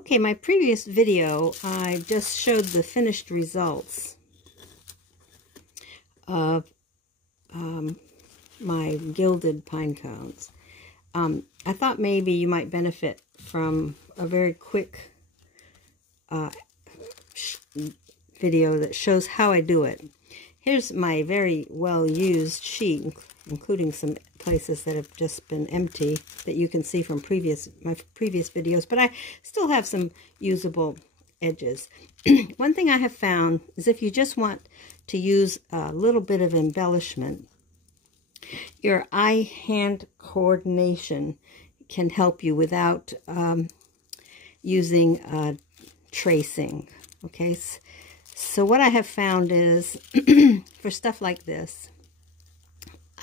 Okay, my previous video, I just showed the finished results of my gilded pine cones. I thought maybe you might benefit from a very quick video that shows how I do it. Here's my very well-used sheet, including some places that have just been empty that you can see from my previous videos, but I still have some usable edges. One thing I have found is if you just want to use a little bit of embellishment, your eye-hand coordination can help you without using tracing. Okay, so what I have found is for stuff like this,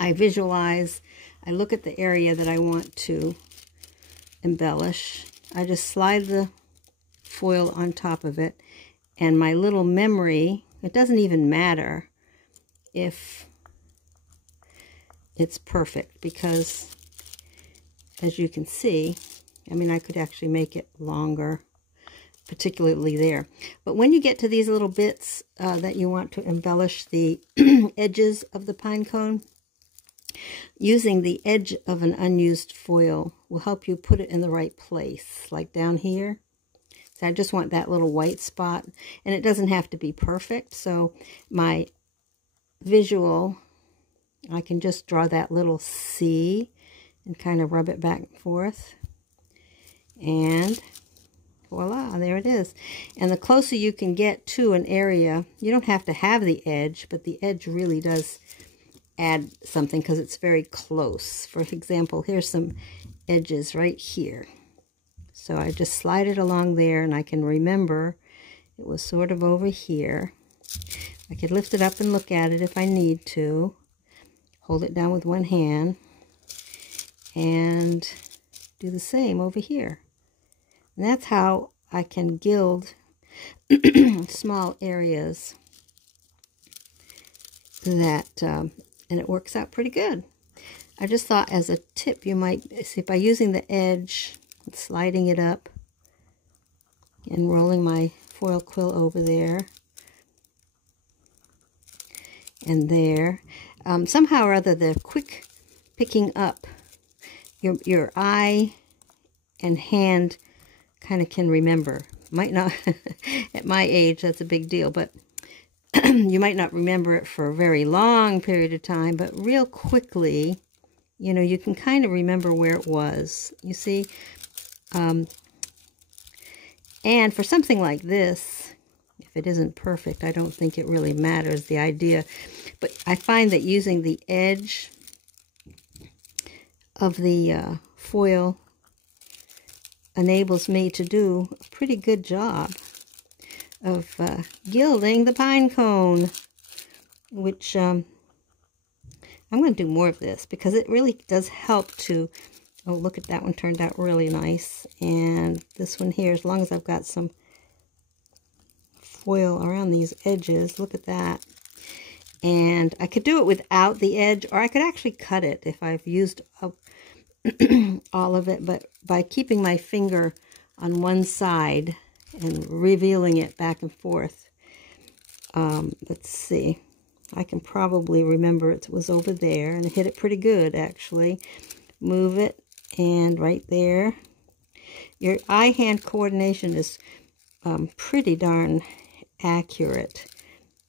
I visualize, I look at the area that I want to embellish. I just slide the foil on top of it, and my little memory, it doesn't even matter if it's perfect, because as you can see, I mean, I could actually make it longer, particularly there. But when you get to these little bits that you want to embellish the edges of the pine cone, using the edge of an unused foil will help you put it in the right place, like down here. So I just want that little white spot, and it doesn't have to be perfect. So my visual, I can just draw that little C and kind of rub it back and forth. And voila, there it is. And the closer you can get to an area, you don't have to have the edge, but the edge really does add something because it's very close. For example, here's some edges right here. So I just slide it along there, and I can remember it was sort of over here. I could lift it up and look at it if I need to. Hold it down with one hand and do the same over here. And that's how I can gild small areas that, and it works out pretty good. I just thought as a tip, you might see by using the edge, sliding it up and rolling my foil quill over there and there. Somehow or other, the quick picking up, your eye and hand kind of can remember. Might not, at my age, that's a big deal, but you might not remember it for a very long period of time, but real quickly, you know, you can kind of remember where it was, you see. And for something like this, if it isn't perfect, I don't think it really matters, the idea. But I find that using the edge of the foil enables me to do a pretty good job of gilding the pine cone, which I'm going to do more of this because it really does help to, oh, look at that one, turned out really nice. And this one here, as long as I've got some foil around these edges, look at that. And I could do it without the edge, or I could actually cut it if I've used up all of it, but by keeping my finger on one side and revealing it back and forth, let's see, I can probably remember it was over there, and I hit it pretty good actually. Move it, and right there. Your eye-hand coordination is pretty darn accurate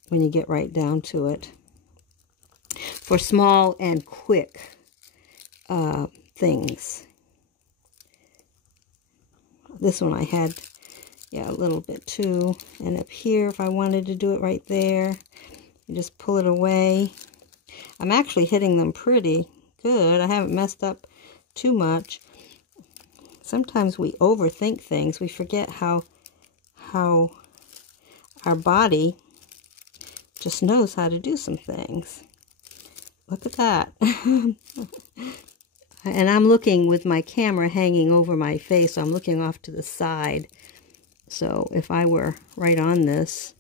when you get right down to it for small and quick things. This one I had, yeah, a little bit too. And up here, if I wanted to do it right there, you just pull it away. I'm actually hitting them pretty good. I haven't messed up too much. Sometimes we overthink things. We forget how our body just knows how to do some things. Look at that. And I'm looking with my camera hanging over my face, so I'm looking off to the side. So if I were right on this,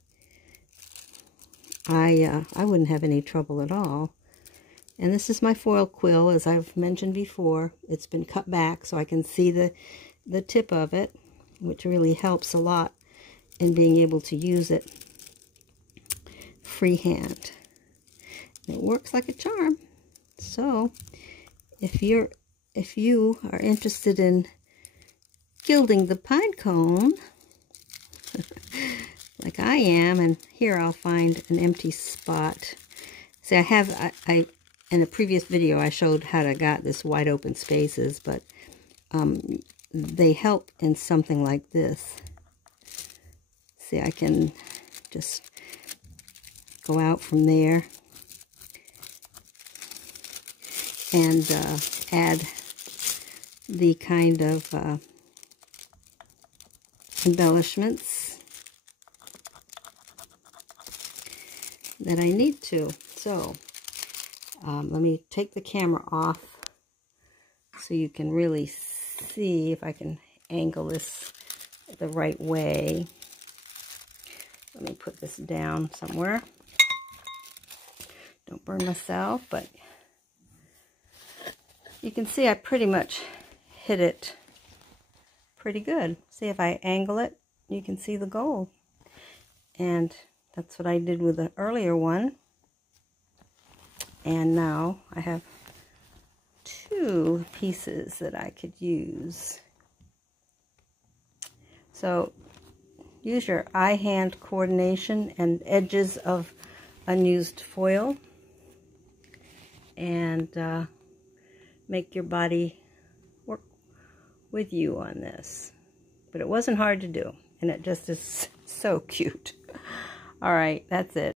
I wouldn't have any trouble at all. And this is my foil quill, as I've mentioned before. It's been cut back so I can see the tip of it. which really helps a lot in being able to use it freehand. It works like a charm. So if you are interested in gilding the pine cone like I am, and here I'll find an empty spot. See, I in a previous video I showed how to got this wide open spaces, but they help in something like this. See, I can just go out from there and add the kind of embellishments that I need to. So let me take the camera off so you can really see if I can angle this the right way. Let me put this down somewhere. Don't burn myself, but you can see I pretty much hit it pretty good. See, if I angle it, you can see the gold. And that's what I did with the earlier one. And now I have two pieces that I could use. So use your eye-hand coordination and edges of unused foil, and make your body work with you on this. But it wasn't hard to do, and it just is so cute. All right, that's it.